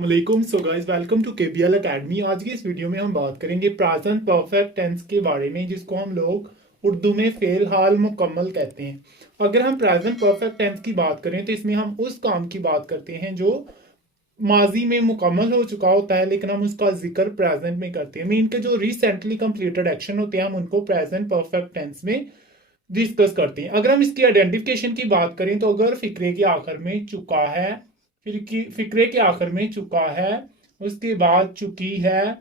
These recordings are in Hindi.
वालेकुम। So guys, welcome to KBL academy. आज की इस वीडियो में हम बात करेंगे प्रेजेंट परफेक्ट टेंस के बारे में, जिसको हम लोग उर्दू में फेल हाल मुकम्मल कहते हैं। अगर हम प्रेजेंट परफेक्ट टेंस की बात करें तो इसमें हम उस काम की बात करते हैं जो माजी में मुकम्मल हो चुका होता है, लेकिन हम उसका जिक्र प्रेजेंट में करते हैं। मीन के जो रिसेंटली कंप्लीटेड एक्शन होते हैं हम उनको प्रेजेंट परफेक्ट टेंस में डिस्कस करते हैं। अगर हम इसकी आइडेंटिफिकेशन की बात करें तो अगर फिक्रे के आखिर में चुका है, फिर की फिक्रे के आखिर में चुका है, उसके बाद चुकी है,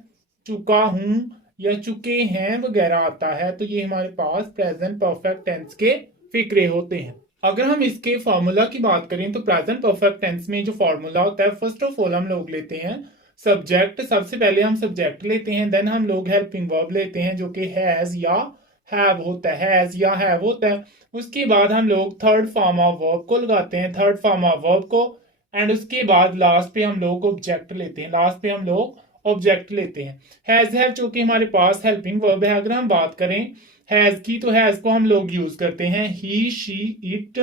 चुका हूं या चुके हैं वगैरह आता है, तो ये हमारे पास प्रेजेंट परफेक्ट टेंस के फिक्रे होते हैं। अगर हम इसके फॉर्मूला की बात करें तो प्रेजेंट परफेक्ट टेंस में जो फॉर्मूला होता है, फर्स्ट ऑफ ऑल हम लोग लेते हैं सब्जेक्ट। सबसे पहले हम सब्जेक्ट लेते हैं, देन हम लोग हेल्पिंग वर्ब लेते हैं जो कि हैज या हैव होता है, हैज या हैव होता है। उसके बाद हम लोग थर्ड फॉर्म ऑफ वर्ब को लगाते हैं, थर्ड फॉर्म ऑफ वर्ब को, एंड उसके बाद लास्ट पे हम लोग ऑब्जेक्ट लेते हैं, लास्ट पे हम लोग ऑब्जेक्ट लेते हैं। हैज हैव जो कि हमारे पास हेल्पिंग वर्ब है। अगर हम बात करें हैज की, तो हैज को हम लोग यूज करते हैं he, she, it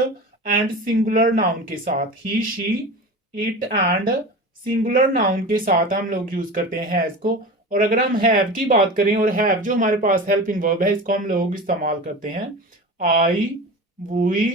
and singular noun के साथ। He, she, it and singular noun के साथ हम लोग यूज करते हैं हैज को। और अगर हम हैव की बात करें, और हैव जो हमारे पास हेल्पिंग वर्ब है, इसको हम लोग इस्तेमाल करते हैं I, we,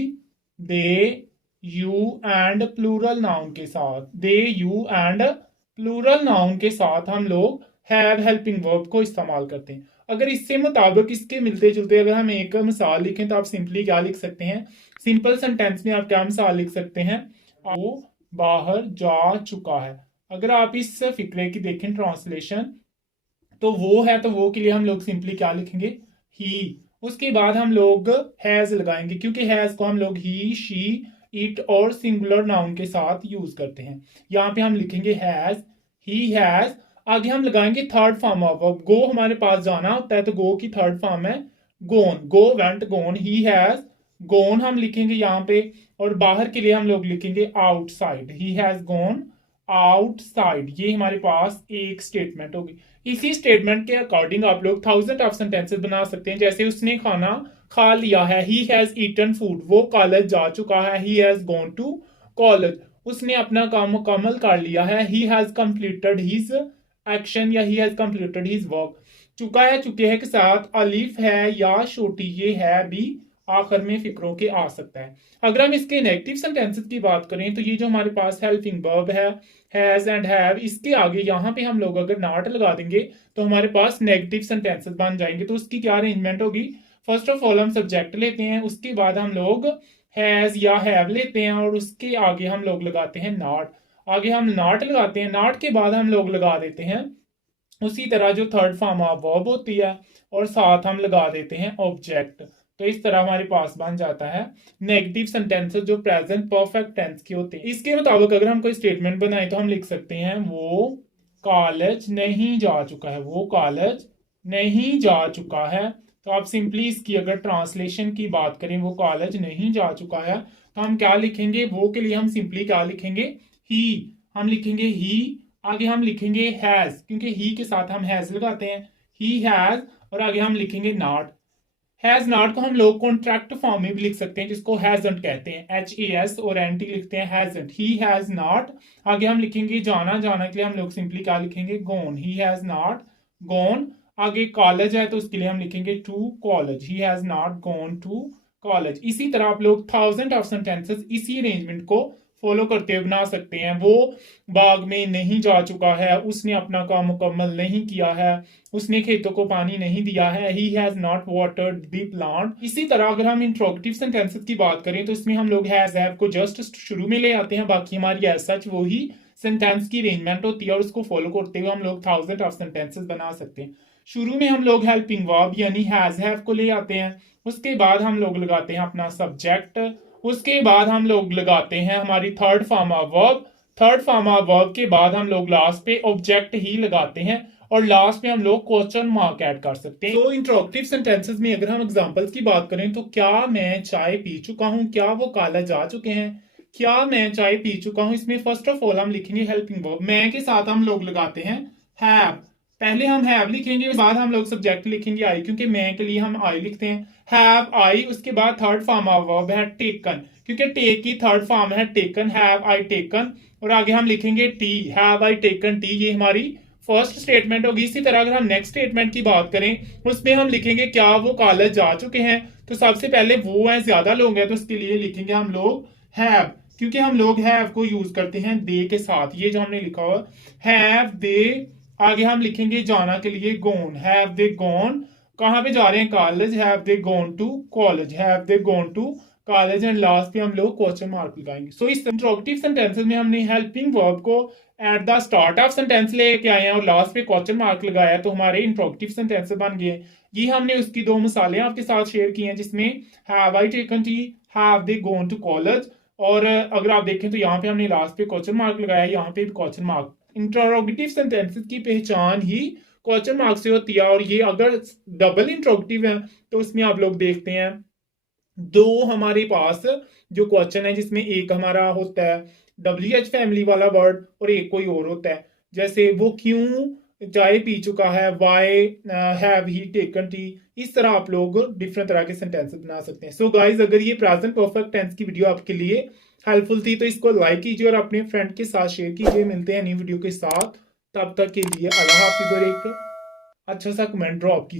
they, you and plural noun के साथ। They, you and plural noun के साथ हम लोग हैव हेल्पिंग वर्ब को इस्तेमाल करते हैं। अगर इससे मुताबिक इसके मिलते जुलते अगर हम एक मिसाल लिखें तो आप सिंपली क्या लिख सकते हैं, सिंपल सेंटेंस में आप क्या मिसाल लिख सकते हैं, वो बाहर जा चुका है। अगर आप इस फिक्रे की देखें ट्रांसलेशन, तो वो है, तो वो के लिए हम लोग सिंपली क्या लिखेंगे, ही। उसके बाद हम लोग हैज लगाएंगे, क्योंकि हैज को हम लोग ही, शी, इट और सिंगुलर नाउन के साथ यूज करते हैं। यहां पे हम लिखेंगे हैज, ही हैज। आगे हम लगाएंगे थर्ड फॉर्म ऑफ वर्ब। गो हमारे पास जाना होता है, तो गो की थर्ड फॉर्म है गोन, go went gone. He has गोन हम लिखेंगे यहाँ पे, और बाहर के लिए हम लोग लिखेंगे outside. He has gone outside. ये हमारे पास एक स्टेटमेंट होगी। इसी स्टेटमेंट के अकॉर्डिंग आप लोग थाउजेंड ऑफ सेंटेंसेस बना सकते हैं। जैसे उसने खाना खा लिया है, ही हैज ईटन फूड। वो कॉलेज जा चुका है, he has gone to college. उसने अपना काम मुकम्मल कर लिया है, he has completed his action या he has completed his work. चुका है, चुके हैं के साथ अलिफ है या छोटी ये है भी आखिर में फिक्रों के आ सकता है। अगर हम इसके नेगेटिव सेंटेंसेस की बात करें तो ये जो हमारे पास हेल्पिंग वर्ब है हैज एंड हैव, इसके आगे यहाँ पे हम लोग अगर नॉट लगा देंगे तो हमारे पास नेगेटिव सेंटेंसेस बन जाएंगे। तो उसकी क्या अरेंजमेंट होगी, फर्स्ट ऑफ ऑल हम सब्जेक्ट लेते हैं, उसके बाद हम लोग हैज या हैव लेते हैं, और उसके आगे हम लोग लगाते हैं नॉट। आगे हम नॉट लगाते हैं, नॉट के बाद हम लोग लगा देते हैं उसी तरह जो थर्ड फॉर्म ऑफ वर्ब होती है, और साथ हम लगा देते हैं ऑब्जेक्ट। तो इस तरह हमारे पास बन जाता है नेगेटिव सेंटेंसेस जो प्रेजेंट परफेक्ट टेंस के होते हैं। इसके मुताबिक अगर हम कोई स्टेटमेंट बनाए तो हम लिख सकते हैं वो कॉलेज नहीं जा चुका है, वो कॉलेज नहीं जा चुका है। तो आप सिंपली इसकी अगर ट्रांसलेशन की बात करें, वो कॉलेज नहीं जा चुका है, तो हम क्या लिखेंगे, वो के लिए हम सिंपली क्या लिखेंगे, ही। हम लिखेंगे ही, आगे हम लिखेंगे हैज, क्योंकि ही के साथ हम हैज लगाते हैं, ही हैज। और आगे हम लिखेंगे नॉट। हैज नॉट को हम लोग कॉन्ट्रैक्ट फॉर्म में भी लिख सकते हैं, जिसको हैजंट कहते हैं, एच ए एस और एन टी लिखते हैं, हैजंट। He has not. आगे हम लिखेंगे जाना, जाना के लिए हम लोग सिंपली क्या लिखेंगे, गोन। ही हैज नॉट गोन। आगे कॉलेज है तो उसके लिए हम लिखेंगे to college, he has not gone to college. इसी तरह आप लोग थाउजेंड ऑफ सेंटेंसेस इसी अरेंजमेंट को फॉलो करते हुए बना सकते हैं। वो बाग में नहीं जा चुका है, उसने अपना काम मुकम्मल नहीं किया है, उसने खेतों को पानी नहीं दिया है, he has not watered the plant. इसी तरह अगर हम इंट्रोगेटिव सेंटेंसेस की बात करें तो इसमें हम लोग हैज हैव को जस्ट शुरू में ले आते हैं, बाकी हमारी एज सच वो ही सेंटेंस की अरेंजमेंट होती है, और उसको फॉलो करते हुए हम लोग थाउजेंड ऑफ सेंटेंसेस बना सकते हैं। शुरू में हम लोग हेल्पिंग वर्ब यानी हैज हैव को ले आते हैं, उसके बाद हम लोग लगाते हैं अपना सब्जेक्ट, उसके बाद हम लोग लगाते हैं हमारी third form of verb, third form of verb के बाद हम लोग लास्ट पे ऑब्जेक्ट ही लगाते हैं, और लास्ट में हम लोग क्वेश्चन मार्क ऐड कर सकते हैं। तो इंट्रोगेटिव सेंटेंसेस में अगर हम एग्जांपल्स की बात करें तो क्या मैं चाय पी चुका हूं, क्या वो कॉलेज आ चुके हैं, क्या मैं चाय पी चुका हूं, इसमें फर्स्ट ऑफ ऑल हम लिखेंगे हेल्पिंग वर्ब, मैं के साथ हम लोग लगाते हैं हैव। पहले हम हैव लिखेंगे, उसके बाद हम लोग सब्जेक्ट लिखेंगे आई, क्योंकि मैं के लिए हम आई लिखते हैं। हैव आई, उसके बाद थर्ड फॉर्म ऑफ वर्ब है टेकन, क्योंकि टेक की थर्ड फॉर्म है टेकन, हैव आई टेकन। और आगे हम लिखेंगे T, have I taken T, ये हमारी फर्स्ट स्टेटमेंट होगी। इसी तरह अगर हम नेक्स्ट स्टेटमेंट की बात करें, उसमें हम लिखेंगे क्या वो कॉलेज जा चुके हैं। तो सबसे पहले वो है, ज्यादा लोग हैं, तो उसके लिए लिखेंगे हम लोग हैव, क्योंकि हम लोग हैव को यूज करते हैं दे के साथ, ये जो हमने लिखा हुआ हैव दे। आगे हम लिखेंगे जाना के लिए गोन, हैव दे गोन, कहां पे जा रहे हैं, college, have they gone to college, have they gone to college. And last पे हम लोग क्वेश्चन मार्क लगाएंगे। सो इस इंट्रोगेटिव सेंटेंसेस में हमने हेल्पिंग वर्ब को at the start of sentence लेके आए हैं और लास्ट पे क्वेश्चन मार्क लगाया, तो हमारे इंट्रोगेटिव सेंटेंस बन गए। ये हमने उसकी दो मिसालें आपके साथ शेयर की हैं, जिसमें have I taken tea, have they gone to college. और अगर आप देखें तो यहाँ पे हमने लास्ट पे क्वेश्चन मार्क लगाया, यहाँ पे भी क्वेश्चन मार्क। इंट्रोगेटिव सेंटेंसेस की पहचान ही क्वेश्चन मार्क से होती है। और ये अगर डबल इंट्रोगेटिव है तो उसमें आप लोग देखते हैं दो हमारे पास जो क्वेश्चन है, जिसमें एक हमारा होता है WH फैमिली वाला वर्ड और एक कोई और होता है। जैसे वो क्यों चाय पी चुका है, why have he taken T. इस तरह आप लोग डिफरेंट तरह के सेंटेंसेस बना सकते हैं। सो गाइज, अगर ये प्रेजेंट परफेक्ट टेंस की वीडियो आपके लिए हेल्पफुल थी तो इसको लाइक कीजिए और अपने फ्रेंड के साथ शेयर कीजिए। मिलते हैं नई वीडियो के साथ, तब तक के लिए अल्लाह हाफिज। और एक अच्छा सा कमेंट ड्रॉप कीजिए।